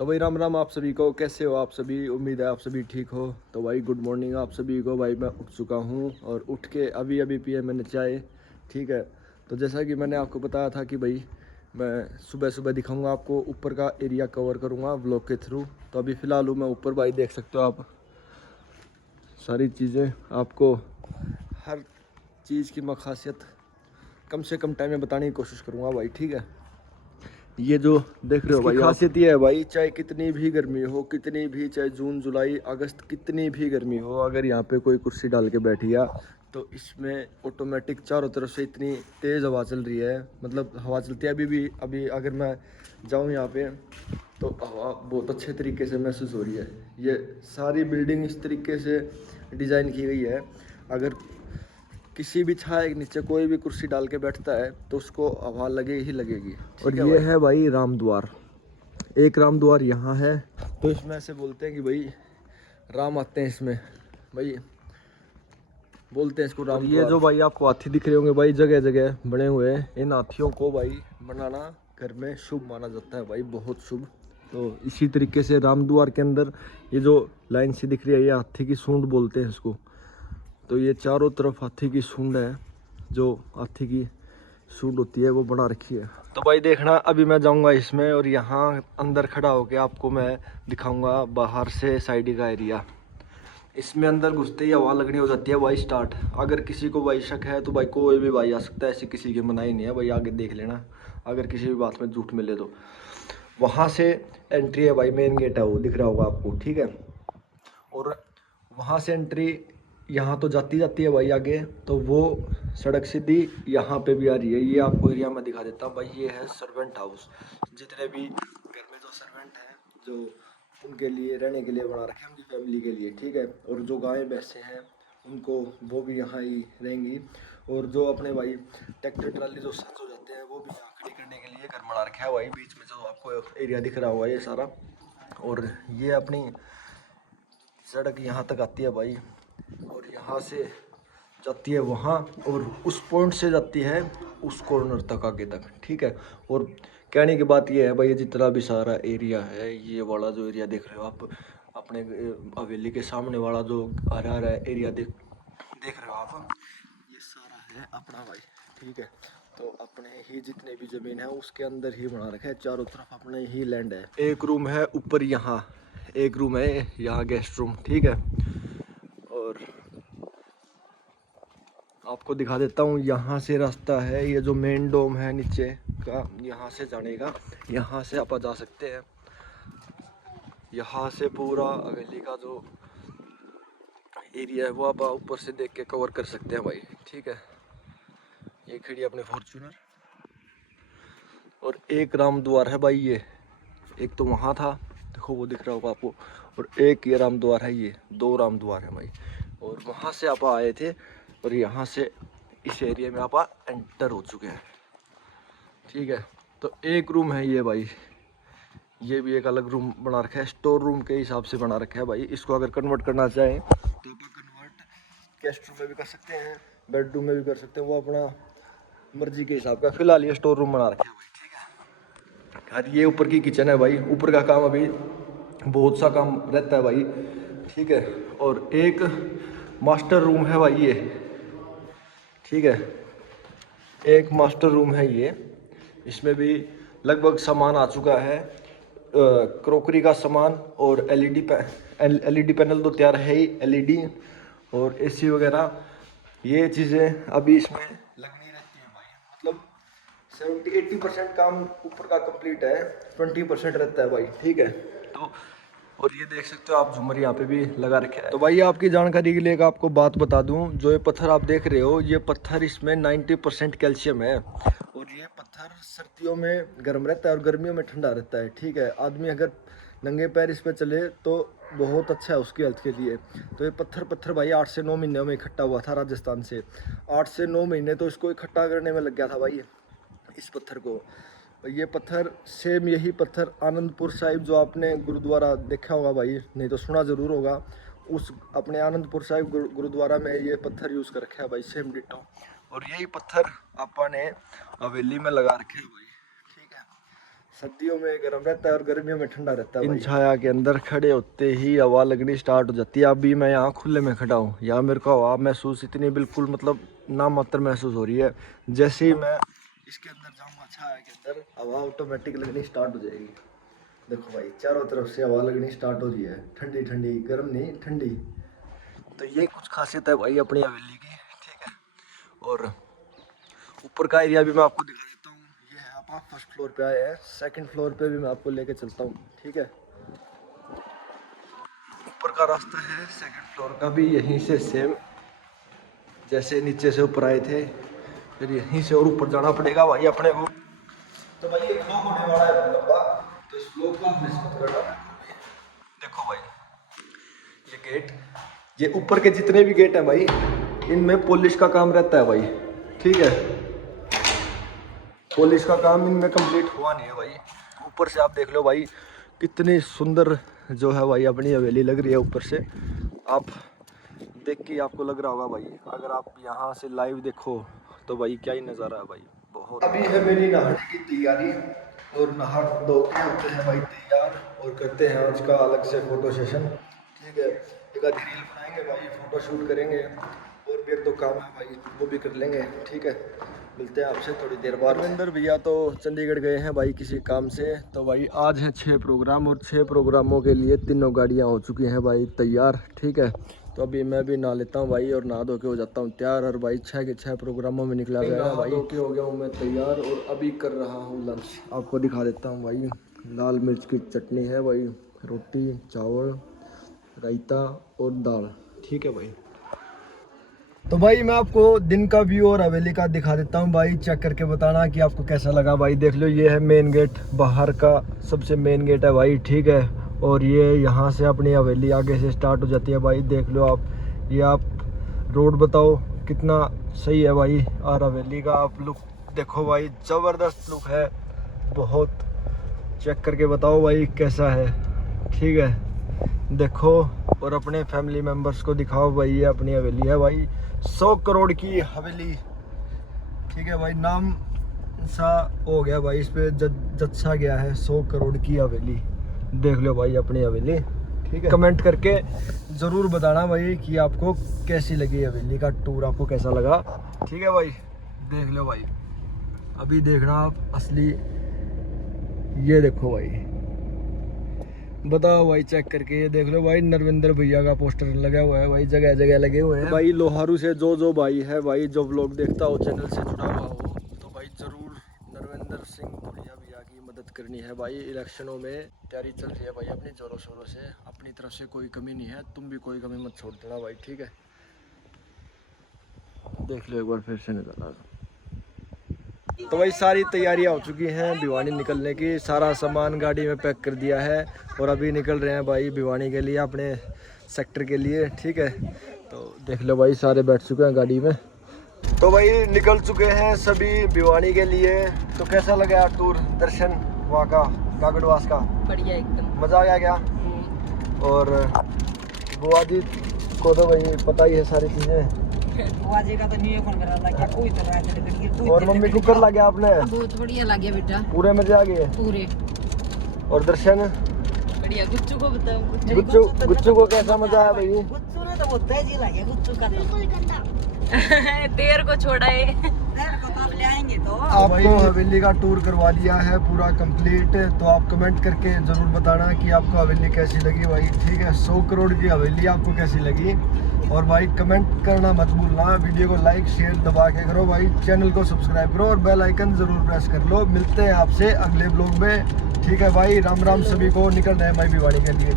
तो भाई राम राम आप सभी को। कैसे हो आप सभी? उम्मीद है आप सभी ठीक हो। तो भाई गुड मॉर्निंग आप सभी को। भाई मैं उठ चुका हूँ और उठ के अभी अभी पिया मैंने चाय। ठीक है, तो जैसा कि मैंने आपको बताया था कि भाई मैं सुबह सुबह दिखाऊंगा आपको, ऊपर का एरिया कवर करूँगा व्लॉग के थ्रू। तो अभी फ़िलहाल हूँ मैं ऊपर। भाई देख सकते हो आप सारी चीज़ें, आपको हर चीज़ की मैं खासियत कम से कम टाइम में बताने की कोशिश करूँगा भाई। ठीक है, ये जो देख रहे हो भाई, खासियत ये है भाई, चाहे कितनी भी गर्मी हो, कितनी भी, चाहे जून जुलाई अगस्त कितनी भी गर्मी हो, अगर यहाँ पे कोई कुर्सी डाल के बैठ गया तो इसमें ऑटोमेटिक चारों तरफ से इतनी तेज़ हवा चल रही है। मतलब हवा चलती है अभी भी। अभी अगर मैं जाऊँ यहाँ पे तो हवा बहुत अच्छे तरीके से महसूस हो रही है। ये सारी बिल्डिंग इस तरीके से डिज़ाइन की गई है, अगर किसी भी छाया के नीचे कोई भी कुर्सी डाल के बैठता है तो उसको हवा लगे ही लगेगी। और ये है भाई राम द्वार। एक राम द्वार यहाँ है, तो इसमें ऐसे बोलते हैं कि भाई राम आते हैं इसमें, भाई बोलते हैं इसको राम द्वार। ये जो भाई आपको हाथी दिख रहे होंगे भाई, जगह जगह बने हुए हैं। इन हाथियों को भाई बनाना घर में शुभ माना जाता है भाई, बहुत शुभ। तो इसी तरीके से राम द्वार के अंदर ये जो लाइन सी दिख रही है, ये हाथी की सूंड बोलते हैं इसको। तो ये चारों तरफ हाथी की सूंड है, जो हाथी की सूंड होती है वो बना रखी है। तो भाई देखना, अभी मैं जाऊंगा इसमें और यहाँ अंदर खड़ा होके आपको मैं दिखाऊंगा बाहर से साइड का एरिया। इसमें अंदर घुसते ही हवा लगनी हो जाती है भाई स्टार्ट। अगर किसी को भाई शक है तो भाई कोई भी भाई आ सकता है, ऐसी किसी की मनाही नहीं है भाई, आगे देख लेना। अगर किसी भी बात में झूठ मिले तो वहाँ से एंट्री है भाई, मेन गेट है वो दिख रहा होगा आपको। ठीक है, और वहाँ से एंट्री यहाँ तो जाती जाती है भाई आगे, तो वो सड़क सीधी यहाँ पे भी आ रही है। ये आपको एरिया में दिखा देता हूँ भाई, ये है सर्वेंट हाउस। जितने भी घर में जो सर्वेंट हैं, जो उनके लिए रहने के लिए बना रखे हैं, उनकी फैमिली के लिए। ठीक है, और जो गायें भैंसें हैं उनको, वो भी यहाँ ही रहेंगी। और जो अपने भाई ट्रैक्टर ट्राली जो सज हो जाते हैं, वो भी यहाँ खड़ी करने के लिए घर बना रखा है भाई। बीच में जो आपको एरिया दिख रहा होगा ये सारा, और ये अपनी सड़क यहाँ तक आती है भाई, और यहाँ से जाती है वहाँ, और उस पॉइंट से जाती है उस कॉर्नर तक आगे तक। ठीक है, और कहने की बात ये है भाई, ये जितना भी सारा एरिया है, ये वाला जो एरिया देख रहे हो आप, अपने हवेली के सामने वाला जो हरा हरा एरिया देख रहे हो आप, ये सारा है अपना भाई। ठीक है, तो अपने ही जितने भी ज़मीन है उसके अंदर ही बना रखा है, चारों तरफ अपने ही लैंड है। एक रूम है ऊपर, यहाँ एक रूम है, यहाँ गेस्ट रूम। ठीक है, और आपको दिखा देता हूँ, यहाँ से रास्ता है, ये जो मेन डोम है नीचे का, यहाँ से जाने का। यहाँ से आप जा सकते हैं, यहाँ से पूरा हवेली का जो एरिया है वो आप ऊपर से देख के कवर कर सकते हैं भाई। ठीक है, ये खड़ी अपने फॉर्चूनर, और एक राम द्वार है भाई ये। एक तो वहाँ था, देखो वो दिख रहा होगा आपको, और एक ये राम द्वार है, ये दो राम द्वार है भाई। और वहाँ से आप आए थे, और यहाँ से इस एरिया में आप एंटर हो चुके हैं। ठीक है, तो एक रूम है ये भाई, ये भी एक अलग रूम बना रखा है, स्टोर रूम के हिसाब से बना रखा है भाई। इसको अगर कन्वर्ट करना चाहें तो आप कन्वर्ट गेस्ट रूम में भी कर सकते हैं, बेडरूम में भी कर सकते हैं, वो अपना मर्जी के हिसाब का। फिलहाल ये स्टोर रूम बना रखा है भाई। ठीक है, यार ये ऊपर की किचन है भाई, ऊपर का काम अभी बहुत सा काम रहता है भाई। ठीक है, और एक मास्टर रूम है भाई ये। ठीक है, एक मास्टर रूम है ये, इसमें भी लगभग सामान आ चुका है, क्रोकरी का सामान, और एलईडी पैनल तो तैयार है ही, एलईडी और एसी वगैरह, ये चीज़ें अभी इसमें लगनी रहती हैं भाई। मतलब 70-80% काम ऊपर का कंप्लीट है, 20% रहता है भाई। ठीक है, तो और ये देख सकते हो आप, झूमर यहाँ पे भी लगा रखे है। तो भाई आपकी जानकारी के लिए एक आपको बात बता दूं, जो ये पत्थर आप देख रहे हो, ये पत्थर, इसमें 90% कैल्शियम है, और ये पत्थर सर्दियों में गर्म रहता है और गर्मियों में ठंडा रहता है। ठीक है, आदमी अगर नंगे पैर इस पे चले तो बहुत अच्छा है उसकी हेल्थ के लिए। तो ये पत्थर भाई 8 से 9 महीनों में इकट्ठा हुआ था राजस्थान से। 8 से 9 महीने तो इसको इकट्ठा करने में लग गया था भाई, इस पत्थर को। ये पत्थर सेम, यही पत्थर आनंदपुर साहिब, जो आपने गुरुद्वारा देखा होगा भाई, नहीं तो सुना ज़रूर होगा, उस अपने आनंदपुर साहिब गुरुद्वारा में ये पत्थर यूज़ कर रखा है भाई, सेम डिटो। और यही पत्थर आपने हवेली में लगा रखे है भाई। ठीक है, सर्दियों में गर्म रहता है और गर्मियों में ठंडा रहता है। इन छाया के अंदर खड़े होते ही हवा लगनी स्टार्ट हो जाती है। अभी मैं यहाँ खुले में खड़ा हूँ, यहाँ मेरे को हवा महसूस इतनी बिल्कुल मतलब नामात्र महसूस हो रही है। जैसे ही मैं इसके अंदर जाऊँगा छाया के अंदर, हवा ऑटोमेटिक लगनी स्टार्ट हो जाएगी। देखो भाई चारों तरफ से हवा लगनी स्टार्ट हो रही है, ठंडी ठंडी, गर्म नहीं ठंडी। तो ये कुछ खासियत है भाई अपनी हवेली की, ठीक है। और ऊपर का एरिया भी मैं आपको दिखा देता हूँ। ये है आप फर्स्ट फ्लोर पे आए हैं, सेकंड फ्लोर पे भी मैं आपको लेके चलता हूँ, ठीक है। ऊपर का रास्ता है सेकंड फ्लोर का भी यहीं से सेम, जैसे नीचे से ऊपर आए थे, फिर यहीं से और ऊपर जाना पड़ेगा भाई अपने को। तो भाई एक ब्लॉक होने वाला है लंबा, तो इस ब्लॉक को मिस मत करना। देखो भाई ये गेट, ये ऊपर के जितने भी गेट हैं भाई, इनमें पॉलिश का काम रहता है भाई, ठीक है। पॉलिश का काम इनमें कंप्लीट हुआ नहीं है भाई। ऊपर से आप देख लो भाई कितनी सुंदर जो है भाई अपनी हवेली लग रही है। ऊपर से आप देख के आपको लग रहा होगा भाई, अगर आप यहाँ से लाइव देखो तो भाई क्या ही नज़ारा है भाई, बहुत। अभी है मेरी नहाने की तैयारी और नहा धो के होते हैं भाई तैयार और करते हैं आज का अलग से फोटो सेशन, ठीक है। एक आधी रील बनाएंगे भाई, फोटो शूट करेंगे और भी एक दो काम है भाई वो भी कर लेंगे, ठीक है। मिलते हैं आपसे थोड़ी देर बाद। रविंदर भैया तो चंडीगढ़ गए हैं भाई किसी काम से, तो भाई आज है 6 प्रोग्राम और 6 प्रोग्रामों के लिए तीनों गाड़ियां हो चुकी हैं भाई तैयार, ठीक है। तो अभी मैं भी नहा लेता हूं भाई और नहा धो के हो जाता हूं तैयार। और भाई 6 के 6 प्रोग्रामों में निकला गया है भाई, हो गया हूँ मैं तैयार और अभी कर रहा हूँ लंच। आपको दिखा देता हूँ भाई, लाल मिर्च की चटनी है भाई, रोटी, चावल, रायता और दाल, ठीक है भाई। तो भाई मैं आपको दिन का व्यू और हवेली का दिखा देता हूँ भाई, चेक करके बताना कि आपको कैसा लगा भाई। देख लो ये है मेन गेट, बाहर का सबसे मेन गेट है भाई, ठीक है। और ये यहाँ से अपनी हवेली आगे से स्टार्ट हो जाती है भाई, देख लो आप। ये आप रोड बताओ कितना सही है भाई, और हवेली का आप लुक देखो भाई, ज़बरदस्त लुक है बहुत। चेक करके बताओ भाई कैसा है, ठीक है। देखो और अपने फैमिली मेम्बर्स को दिखाओ भाई, ये अपनी हवेली है भाई, 100 करोड़ की हवेली, ठीक है भाई। नाम सा हो गया भाई, इस पे जच्चा गया है 100 करोड़ की हवेली। देख लो भाई अपनी हवेली, ठीक है। कमेंट करके ज़रूर बताना भाई कि आपको कैसी लगी हवेली का टूर, आपको कैसा लगा, ठीक है भाई। देख लो भाई, अभी देखना आप असली, ये देखो भाई, बताओ भाई चेक करके। ये देख लो भाई नरविंदर भैया का पोस्टर लगा हुआ है भाई, जगह जगह लगे हुए हैं भाई। लोहारू से जो भाई है भाई, जो व्लॉग देखता हो, चैनल से जुड़ा हुआ हो, तो भाई ज़रूर नरविंदर सिंह भैया की मदद करनी है भाई। इलेक्शनों में तैयारी चल रही है भाई अपनी जोरों शोरों से, अपनी तरफ से कोई कमी नहीं है, तुम भी कोई कमी मत छोड़ देना भाई, ठीक है। देख लो एक बार फिर से नज़ारा। तो भाई सारी तैयारियां हो चुकी हैं भिवानी निकलने की, सारा सामान गाड़ी में पैक कर दिया है और अभी निकल रहे हैं भाई भिवानी के लिए, अपने सेक्टर के लिए, ठीक है। तो देख लो भाई सारे बैठ चुके हैं गाड़ी में, तो भाई निकल चुके हैं सभी भिवानी के लिए। तो कैसा लगा यार टूर, दर्शन वहाँ का, काकड़वास का? बढ़िया एकदम, मज़ा आ गया क्या? और बुआ जी को तो भाई पता ही है सारी चीज़ें, और मम्मी को कर लगा आपने? बहुत बढ़िया लगा बेटा, पूरे मजे आ गए पूरे। और दर्शन बढ़िया। गुच्चू को बताओ, गुच्चू को कैसा मजा आया भाई? गुच्चू ने तो बहुत तेजी लगे, गुच्चू का देर को छोड़ा है, देर को तो ले आएंगे। तो आपको हवेली का टूर करवा दिया है पूरा कंप्लीट, तो आप कमेंट करके जरूर बताना कि आपको हवेली कैसी लगी भाई, ठीक है। 100 करोड़ की हवेली आपको कैसी लगी, और भाई कमेंट करना मत भूलना, वीडियो को लाइक शेयर दबा के करो भाई, चैनल को सब्सक्राइब करो और बेल आइकन जरूर प्रेस कर लो। मिलते हैं आपसे अगले ब्लॉग में, ठीक है भाई। राम राम सभी को, निकल रहे हैं भाई भिवानी के लिए।